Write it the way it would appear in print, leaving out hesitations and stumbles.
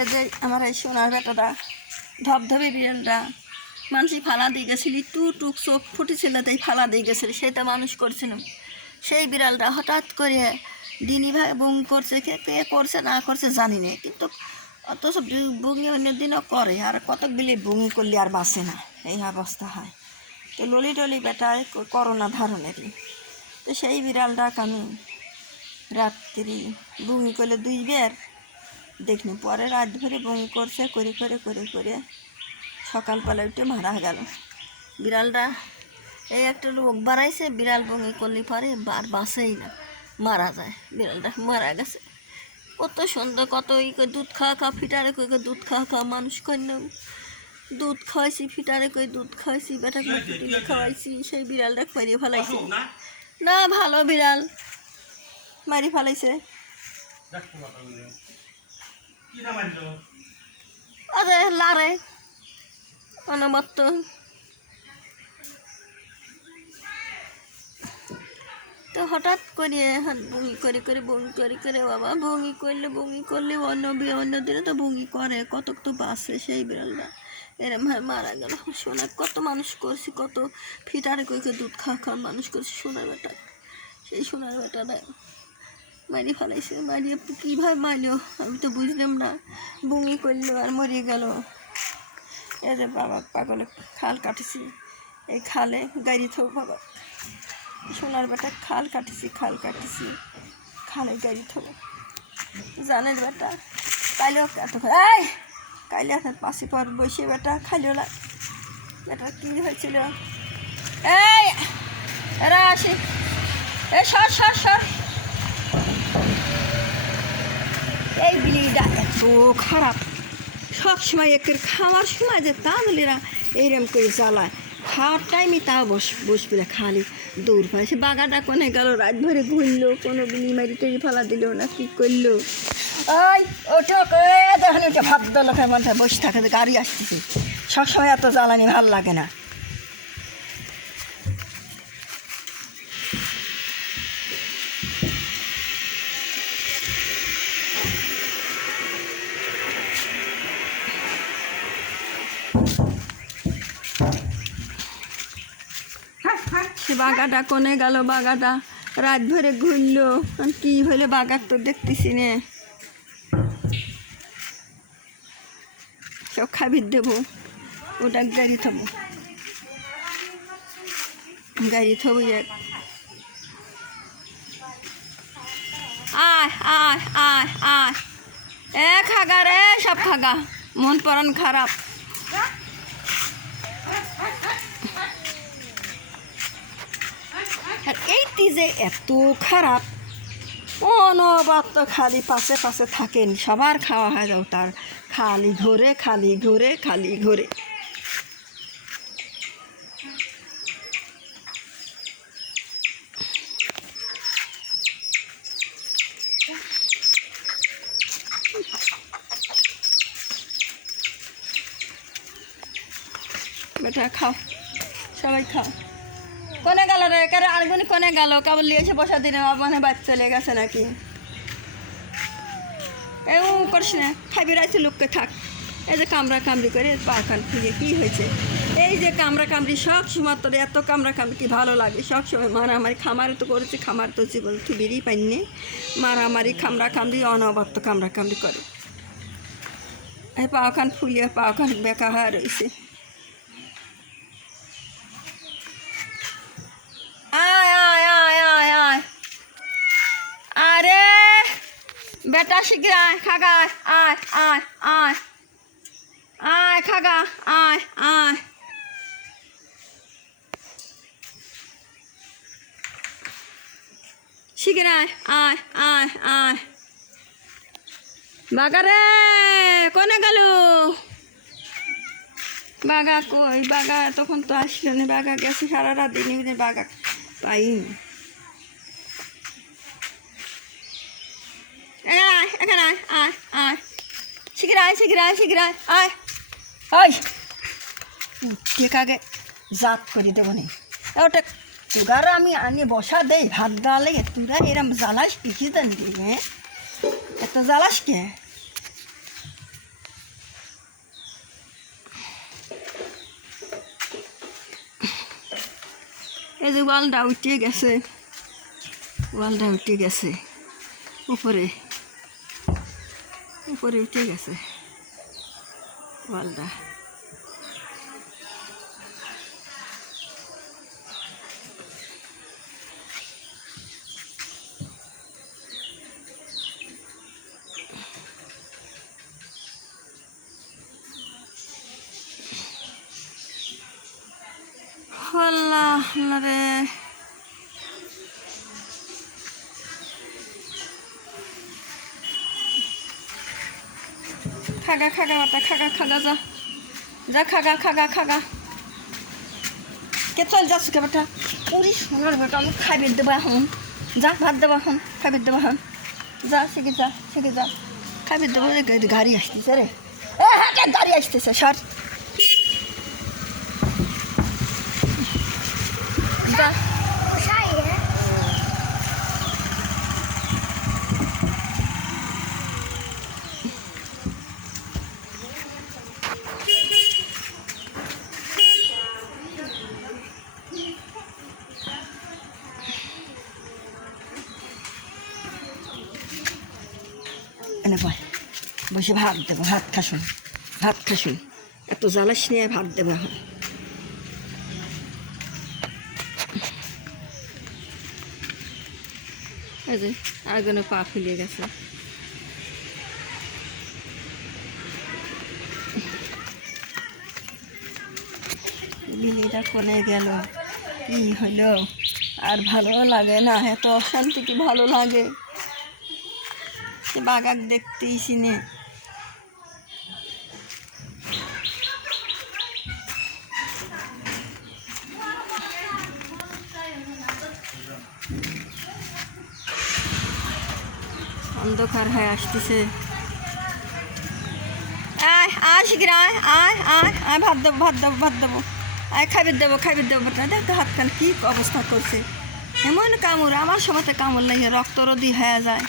এই যে আমার এই সোনার বেটাটা ধবধবে বিড়ালটা মানুষই ফালা দিয়ে গেছিলি টুক চোখ ফুটেছিল তাই ফালা দিয়ে গেছিল সেটা মানুষ করছিলাম। সেই বিড়ালটা হঠাৎ করে দিনই ভাই বমি করছে, কে করছে না করছে জানি না, কিন্তু অথচ বমি অন্য দিনও করে, আর কতকগুলি বমি করলে আর বাঁচে না, এই অবস্থা হয়। তো ললি টলি বেটায় করোনা ধারণেরই। তো সেই বিড়ালটাকে আমি রাত্রি বমি করলে 2 বার দেখিনি, পরে রাত ধরে বমি করছে, করে করে করে করে সকালবেলা উঠে মারা গেল বিড়ালটা। এই একটা লোক বাড়াইছে, বিড়াল বমি করলে পরে আর বাঁচেই না, মারা যায়, বিড়ালটা মারা গেছে। কত সুন্দর, কত দুধ খাওয়া ফিটারে কই দুধ খাওয়া মানুষ কন্যা দুধ খাওয়াইছি, ফিটারে কই দুধ খাওয়াইছি, বেটাকে ফুটিয়ে খাওয়াইছি, সেই বিড়ালটা মারিয়ে ফেলাইছে। না ভালো বিড়াল মারি ফেলাইছে। আরে লারে অনবত্ত তো হঠাৎ করে বমি করে করে বমি করে করে বাবা বমি করলে অন্য দিনে তো বমি করে, কত তো বাঁচে সেই বিড়ালটা, এরম মারা গেল। সোনা কত মানুষ করছি, কত ফিটারে কইকে দুধ খাওয়া মানুষ করছি সোনার বেটা, সেই সোনার বেটাটা মারিয়ে ফেলাইছে। মারিয়ে কীভাবে মারলো আমি তো বুঝলাম না, বমি করলো আর মরিয়ে গেল। এই যে বাবা পাগলে খাল কাটেছি, এই খালে গাড়ি থো বাবা, সোনার বেটা খাল কাটেছি খালে গাড়ি থো জানের বেটা কাইলেও এত এই কাইলে আপনার পাশে পর বসে বেটা খাইলেও না, বেটা কী হয়েছিল এই এরা আসি এই সর এই বিলিটা এত খারাপ, সবসময় একের খাওয়ার সময় যে তাহলেরা এইরকম করে জ্বালায়, খাওয়ার টাইমে তাও বসবে না, খালি দৌড় পায়। সে বাগাটা কোনে গেল, রাত ভরে ঘুরলো, কোনো বিনিমারি তৈরি ফেলা দিল না, কী করলো। ওই ওঠো দেখেন ওটা ভাদ্র লোকের মধ্যে বসে থাকে, গাড়ি আসতেছে, সবসময় এত জ্বালানি ভাল লাগে না। সে বাগাটা কোনে গেল, বাগাটা রাত ভরে ঘুরলো, কি হইলে বাগার তো দেখতেছি নে, সব খাবির দেবো, ওটা গাড়ি থবো এক আয় খাগা রে, সব খাগা, মন পরান খারাপ। আর এইটি যে এত খারাপ, অনবরত খালি পাশে থাকেন, সবার খাওয়া হয় যাও তার, খালি ঘোরে। বেটা খাও, সবাই খাও। কোনে গেল রে, কারে আরেকজনই কোনে গেল, কেবল নিয়ে এসে বসা দিনে মানে বাচ্চা চলে গেছে নাকি, এও করিস না, খাবি রাইছে লোককে থাক। এই যে কামড়ি করে পাখান খুঁজে কী হয়েছে, এই যে কামড়ি সব সময় তোর এত কামড়ি কি ভালো লাগে, সব সময় মারামারি, খামারে তো করেছে, খামার তো জীবন থুবিরই পাইনি, মারামারি কামড়ি অনবরত কামড়ি করে, এই পাখান ফুলিয়ে পাখান বেকা হয়ে রয়েছে। আরে বেটা শিগগির আয়, খাগা আয় খাগা আয় শিগগির আয় বাগা রে, কোনে গেল বাগা? কই বাগা তখন তো আসলো না, বাগা গেছে সারা রাত দিন, বাগা পাইনি। এখানে আয় শিগগির আয় ওই ঠিক আগে জাত করে দেবো নি, ওটা তুগার আমি আনি বসা দেই ভাত ডালে, তোরা এরম জ্বালাস পিছিয়ে দেন, হ্যাঁ এত জ্বালাস কে? এই যে ওয়ালটা উঠে গেছে, ওয়ালটা উঠে গেছে, উপরে উপরে উঠে গেছে ওয়ালটা। আল্লাহ রে, খাগা খাগা বাটা, খাগা খাগা, যা যা, খাগা খাগা খাগা, কে চল যাচ্ছ কে বেটা? ওরে সোনার বেটা, আমি খাইবে দেবো এখন, যা ভাত দেবো এখন, খাইবে দেবো এখন, যা শিখে যা, শিখে যা, খাইবে দেবো। গাড়ি আসতেছে রে, এ হাটের গাড়ি আসতেছে, সর যা। এনে বয়, বসে ভাত দেবো, ভাত খাসুন, ভাত খাসুন, এত জ্বালাস নিয়ে ভাত দেবো এখন। এই যে আগুনে পা ফুলিয়ে গেছে। বিলিটা কোনে গেল, কি হইল? আর ভালো লাগে না, এত অশান্তি কি ভালো লাগে? বাগাক দেখতেই চিনে। অন্ধকার হয়ে আসতেছে। আয় আয় শিগগির আয়, আয় আয় আয়, ভাত দেবো, ভাত দেবো, ভাত দেবো, আয় খাইবে দেবো, খাইবে দেবো। বেটা দেখ তো হাতখান কী অবস্থা করছে, এমন কামড়, আমার সময়তে কামড় লাগে রক্ত রোদি হয়ে যায়।